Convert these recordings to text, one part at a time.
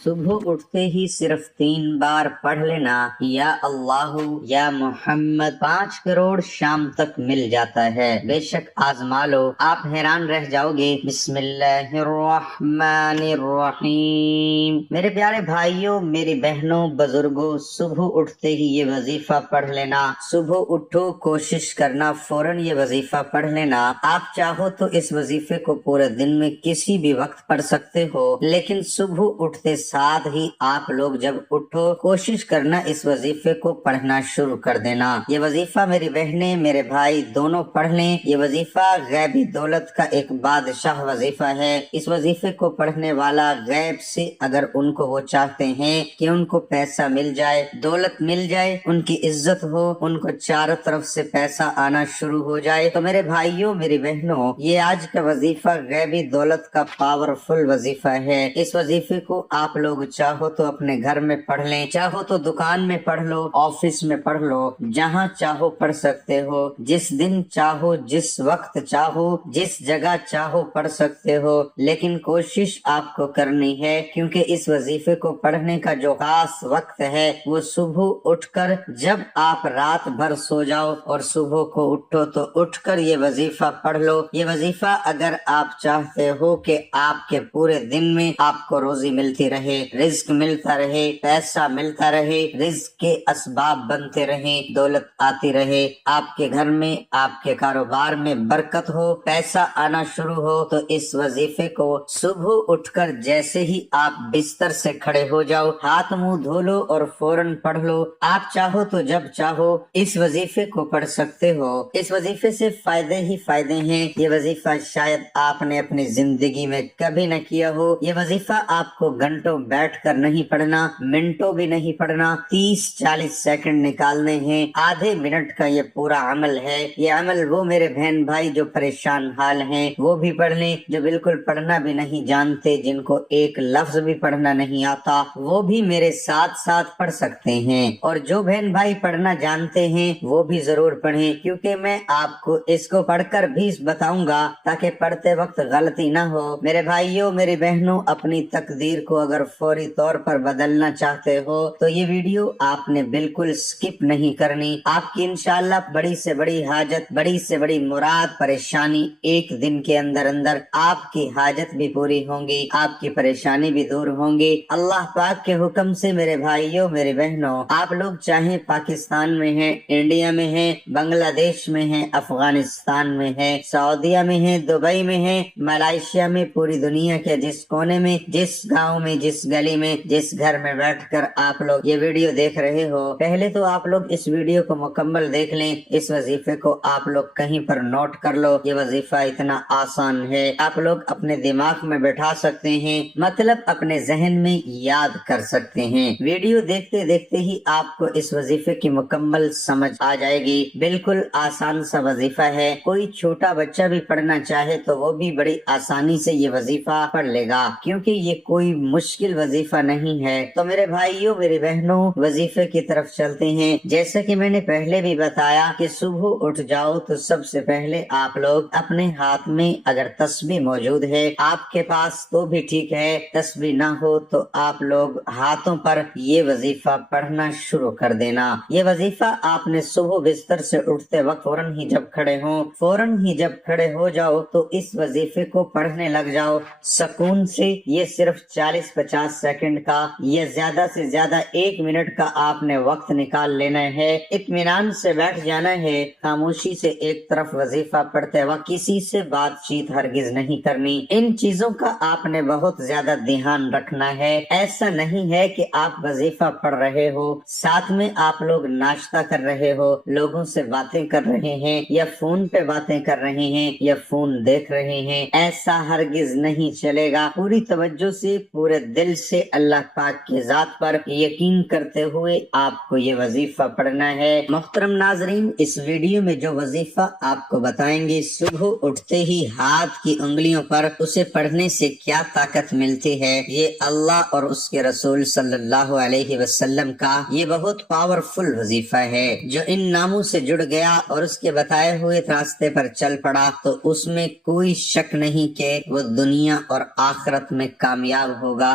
صبح اٹھتے ہی صرف 3 بار پڑھ لینا یا اللہ یا محمد 5 کروڑ شام تک مل جاتا ہے۔ بے شک آزما لو، آپ حیران رہ جاؤ گے۔ بسم اللہ الرحمن الرحیم۔ میرے پیارے بھائیوں، میری بہنوں، بزرگوں، صبح اٹھتے ہی یہ وظیفہ پڑھ لینا۔ صبح اٹھو، کوشش کرنا فوراً یہ وظیفہ پڑھ لینا۔ آپ چاہو تو اس وظیفے کو پورے دن میں کسی بھی وقت پڑھ سکتے ہو، لیکن صبح اٹھتے ساتھ ہی آپ لوگ جب اٹھو کوشش کرنا اس وظیفے کو پڑھنا شروع کر دینا۔ یہ وظیفہ میری بہنیں میرے بھائی دونوں پڑھ لیں۔ یہ وظیفہ غیبی دولت کا ایک بادشاہ وظیفہ ہے۔ اس وظیفے کو پڑھنے والا غیب سے اگر ان کو وہ چاہتے ہیں کہ ان کو پیسہ مل جائے، دولت مل جائے، ان کی عزت ہو، ان کو چاروں طرف سے پیسہ آنا شروع ہو جائے، تو میرے بھائیوں میری بہنوں، یہ آج کا وظیفہ غیبی دولت کا پاورفل وظیفہ ہے۔ اس وظیفے کو آپ لوگ چاہو تو اپنے گھر میں پڑھ لیں، چاہو تو دکان میں پڑھ لو، آفس میں پڑھ لو، جہاں چاہو پڑھ سکتے ہو، جس دن چاہو، جس وقت چاہو، جس جگہ چاہو پڑھ سکتے ہو، لیکن کوشش آپ کو کرنی ہے، کیونکہ اس وظیفے کو پڑھنے کا جو خاص وقت ہے وہ صبح اٹھ کر، جب آپ رات بھر سو جاؤ اور صبح کو اٹھو تو اٹھ کر یہ وظیفہ پڑھ لو۔ یہ وظیفہ اگر آپ چاہتے ہو کہ آپ کے پورے دن میں آپ کو روزی ملتی رہے، رزق ملتا رہے، پیسہ ملتا رہے، رزق کے اسباب بنتے رہیں، دولت آتی رہے، آپ کے گھر میں، آپ کے کاروبار میں برکت ہو، پیسہ آنا شروع ہو، تو اس وظیفے کو صبح اٹھ کر جیسے ہی آپ بستر سے کھڑے ہو جاؤ، ہاتھ منہ دھو لو اور فوراً پڑھ لو۔ آپ چاہو تو جب چاہو اس وظیفے کو پڑھ سکتے ہو۔ اس وظیفے سے فائدے ہی فائدے ہیں۔ یہ وظیفہ شاید آپ نے اپنی زندگی میں کبھی نہ کیا ہو۔ یہ وظیفہ آپ کو گھنٹوں بیٹھ کر نہیں پڑھنا، منٹوں بھی نہیں پڑھنا، 30-40 سیکنڈ نکالنے ہیں، آدھے منٹ کا یہ پورا عمل ہے۔ یہ عمل وہ میرے بہن بھائی جو پریشان حال ہیں وہ بھی پڑھ لیں، جو بالکل پڑھنا بھی نہیں جانتے، جن کو ایک لفظ بھی پڑھنا نہیں آتا، وہ بھی میرے ساتھ ساتھ پڑھ سکتے ہیں، اور جو بہن بھائی پڑھنا جانتے ہیں وہ بھی ضرور پڑھیں، کیونکہ میں آپ کو اس کو پڑھ کر بھی بتاؤں گا تاکہ پڑھتے وقت غلطی نہ ہو۔ میرے بھائیوں میری بہنوں، اپنی تقدیر کو اگر فوری طور پر بدلنا چاہتے ہو تو یہ ویڈیو آپ نے بالکل سکپ نہیں کرنی۔ آپ کی انشاءاللہ بڑی سے بڑی حاجت، بڑی سے بڑی مراد، پریشانی ایک دن کے اندر اندر آپ کی حاجت بھی پوری ہوں گی، آپ کی پریشانی بھی دور ہوں گی اللہ پاک کے حکم سے۔ میرے بھائیوں میری بہنوں، آپ لوگ چاہیں پاکستان میں ہیں، انڈیا میں ہیں، بنگلہ دیش میں ہیں، افغانستان میں ہیں، سعودیہ میں ہیں، دبئی میں ہیں، ملائیشیا میں، پوری دنیا کے جس کونے میں، جس گاؤں میں، جس گلی میں، جس گھر میں بیٹھ کر آپ لوگ یہ ویڈیو دیکھ رہے ہو، پہلے تو آپ لوگ اس ویڈیو کو مکمل دیکھ لیں۔ اس وظیفے کو آپ لوگ کہیں پر نوٹ کر لو۔ یہ وظیفہ اتنا آسان ہے، آپ لوگ اپنے دماغ میں بٹھا سکتے ہیں، مطلب اپنے ذہن میں یاد کر سکتے ہیں۔ ویڈیو دیکھتے دیکھتے ہی آپ کو اس وظیفے کی مکمل سمجھ آ جائے گی۔ بالکل آسان سا وظیفہ ہے، کوئی چھوٹا بچہ بھی پڑھنا چاہے تو وہ بھی بڑی آسانی سے یہ وظیفہ پڑھ لے گا، کیونکہ یہ کوئی مشکل وظیفہ نہیں ہے۔ تو میرے بھائیوں میری بہنوں، وظیفے کی طرف چلتے ہیں۔ جیسا کہ میں نے پہلے بھی بتایا کہ صبح اٹھ جاؤ تو سب سے پہلے آپ لوگ اپنے ہاتھ میں اگر تسبیح موجود ہے آپ کے پاس تو بھی ٹھیک ہے، تسبیح نہ ہو تو آپ لوگ ہاتھوں پر یہ وظیفہ پڑھنا شروع کر دینا۔ یہ وظیفہ آپ نے صبح بستر سے اٹھتے وقت فوراً ہی جب کھڑے ہو جاؤ تو اس وظیفے کو پڑھنے لگ جاؤ سکون سے۔ یہ صرف 40-50 سیکنڈ کا یا زیادہ سے زیادہ 1 منٹ کا آپ نے وقت نکال لینا ہے، اطمینان سے بیٹھ جانا ہے، خاموشی سے ایک طرف وظیفہ پڑھتے وقت کسی سے بات چیت ہرگز نہیں کرنی۔ ان چیزوں کا آپ نے بہت زیادہ دھیان رکھنا ہے۔ ایسا نہیں ہے کہ آپ وظیفہ پڑھ رہے ہو ساتھ میں آپ لوگ ناشتہ کر رہے ہو، لوگوں سے باتیں کر رہے ہیں، یا فون پہ باتیں کر رہے ہیں، یا فون دیکھ رہے ہیں، ایسا ہرگز نہیں چلے گا۔ پوری توجہ سے، پورے دل سے اللہ پاک کی ذات پر یقین کرتے ہوئے آپ کو یہ وظیفہ پڑھنا ہے۔ محترم ناظرین، اس ویڈیو میں جو وظیفہ آپ کو بتائیں گے، صبح اٹھتے ہی ہاتھ کی انگلیوں پر اسے پڑھنے سے کیا طاقت ملتی ہے، یہ اللہ اور اس کے رسول صلی اللہ علیہ وسلم کا یہ بہت پاورفل وظیفہ ہے۔ جو ان ناموں سے جڑ گیا اور اس کے بتائے ہوئے راستے پر چل پڑا تو اس میں کوئی شک نہیں کہ وہ دنیا اور آخرت میں کامیاب ہوگا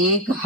1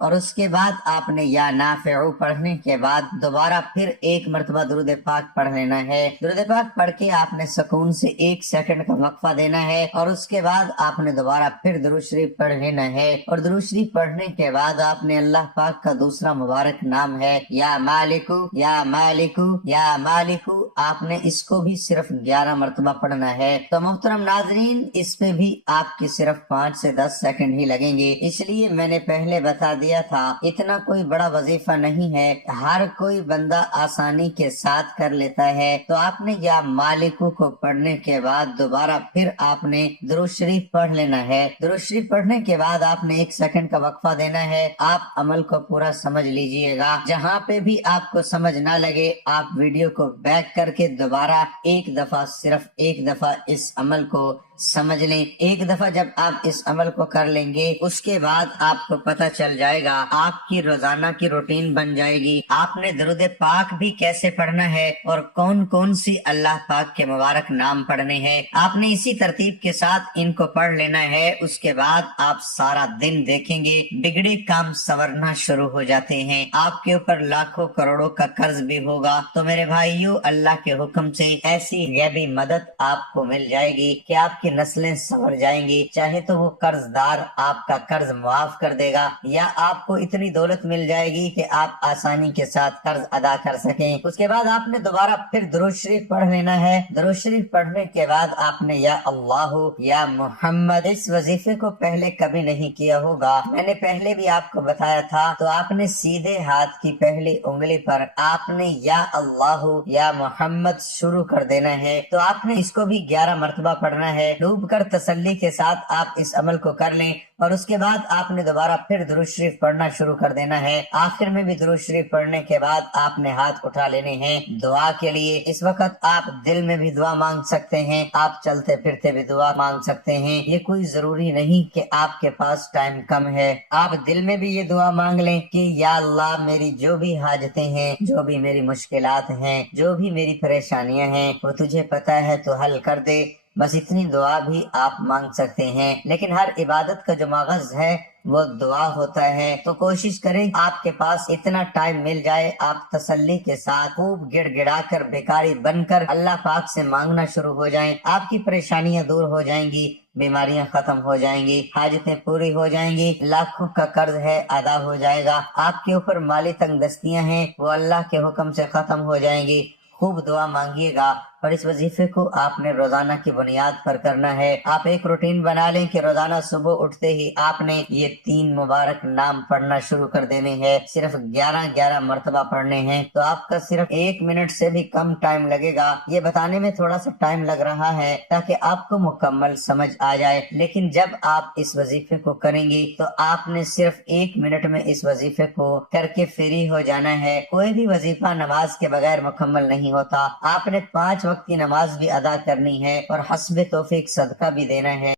اور اس کے بعد آپ نے یا نافع پڑھنے کے بعد دوبارہ پھر ایک مرتبہ درود پاک پڑھ لینا ہے۔ درود پاک پڑھ کے آپ نے سکون سے 1 سیکنڈ کا وقفہ دینا ہے اور اس کے بعد آپ نے دوبارہ پھر درود شریف پڑھ لینا ہے، اور درود شریف پڑھنے کے بعد آپ نے اللہ پاک کا دوسرا مبارک نام ہے یا مالکو یا مالکو یا مالکو، آپ نے اس کو بھی صرف 11 مرتبہ پڑھنا ہے۔ تو محترم ناظرین، اس پہ بھی آپ کی صرف 5 سے 10 سیکنڈ ہی لگیں گے، اس لیے میں نے پہلے بتا دیا تھا اتنا کوئی بڑا وظیفہ نہیں ہے، ہر کوئی بندہ آسانی کے ساتھ کر لیتا ہے۔ تو آپ نے یا مالکو کو پڑھنے کے بعد دوبارہ پھر آپ نے درود شریف پڑھ لینا ہے۔ درود شریف پڑھنے کے بعد آپ نے 1 سیکنڈ کا وقفہ دینا ہے۔ آپ عمل کو پورا سمجھ لیجئے گا، جہاں پہ بھی آپ کو سمجھ نہ لگے آپ ویڈیو کو بیک کر کے دوبارہ صرف ایک دفعہ اس عمل کو سمجھ لیں۔ ایک دفعہ جب آپ اس عمل کو کر لیں گے اس کے بعد آپ کو پتہ چل جائے گا، آپ کی روزانہ کی روٹین بن جائے گی۔ آپ نے درود پاک بھی کیسے پڑھنا ہے اور کون کون سی اللہ پاک کے مبارک نام پڑھنے ہیں، آپ نے اسی ترتیب کے ساتھ ان کو پڑھ لینا ہے۔ اس کے بعد آپ سارا دن دیکھیں گے بگڑے کام سنورنا شروع ہو جاتے ہیں، آپ کے اوپر لاکھوں کروڑوں کا قرض بھی ہوگا۔ تو میرے بھائیو، اللہ کے حکم سے ایسی غیبی مدد آپ کو مل جائے گی کہ آپ کی نسلیں سنور جائیں گی، چاہے تو وہ قرض دار آپ کا قرض معاف کر دے گا، یا آپ کو اتنی دولت مل جائے گی کہ آپ آسانی کے ساتھ قرض ادا کر سکیں۔ اس کے بعد آپ نے دوبارہ پھر درود شریف پڑھ لینا ہے۔ درود شریف پڑھنے کے بعد آپ نے یا اللہ یا محمد، اس وظیفے کو پہلے کبھی نہیں کیا ہوگا، میں نے پہلے بھی آپ کو بتایا تھا، تو آپ نے سیدھے ہاتھ کی پہلی انگلی پر آپ نے یا اللہ یا محمد شروع کر دینا ہے۔ تو آپ نے اس کو بھی 11 مرتبہ پڑھنا ہے۔ ڈوب کر تسلی کے ساتھ آپ اس عمل کو کر لیں، اور اس کے بعد آپ نے دوبارہ پھر درود شریف پڑھنا شروع کر دینا ہے۔ آخر میں بھی درود شریف پڑھنے کے بعد آپ نے ہاتھ اٹھا لینے ہیں دعا کے لیے۔ اس وقت آپ دل میں بھی دعا مانگ سکتے ہیں، آپ چلتے پھرتے بھی دعا مانگ سکتے ہیں، یہ کوئی ضروری نہیں کہ آپ کے پاس ٹائم کم ہے۔ آپ دل میں بھی یہ دعا مانگ لیں کہ یا اللہ، میری جو بھی حاجتیں ہیں، جو بھی میری مشکلات ہیں، جو بھی میری پریشانیاں ہیں، وہ تجھے پتہ ہے تو حل کر دے۔ بس اتنی دعا بھی آپ مانگ سکتے ہیں، لیکن ہر عبادت کا جو مغز ہے وہ دعا ہوتا ہے۔ تو کوشش کریں آپ کے پاس اتنا ٹائم مل جائے، آپ تسلی کے ساتھ خوب گڑ گڑا کر بیکاری بن کر اللہ پاک سے مانگنا شروع ہو جائیں، آپ کی پریشانیاں دور ہو جائیں گی، بیماریاں ختم ہو جائیں گی، حاجتیں پوری ہو جائیں گی، لاکھوں کا قرض ہے ادا ہو جائے گا، آپ کے اوپر مالی تنگ دستیاں ہیں وہ اللہ کے حکم سے ختم ہو جائیں گی۔ خوب دعا مانگیے گا، اور اس وظیفے کو آپ نے روزانہ کی بنیاد پر کرنا ہے۔ آپ ایک روٹین بنا لیں کہ روزانہ صبح اٹھتے ہی آپ نے یہ 3 مبارک نام پڑھنا شروع کر دینے ہیں، صرف 11 مرتبہ پڑھنے ہیں۔ تو آپ کا صرف 1 منٹ سے بھی کم ٹائم لگے گا، یہ بتانے میں تھوڑا سا ٹائم لگ رہا ہے تاکہ آپ کو مکمل سمجھ آ جائے، لیکن جب آپ اس وظیفے کو کریں گی تو آپ نے صرف 1 منٹ میں اس وظیفے کو کر کے فری ہو جانا ہے۔ کوئی بھی وظیفہ نماز کے بغیر مکمل نہیں ہوتا، آپ نے 5 وقت کی نماز بھی ادا کرنی ہے اور حسب توفیق صدقہ بھی دینا ہے۔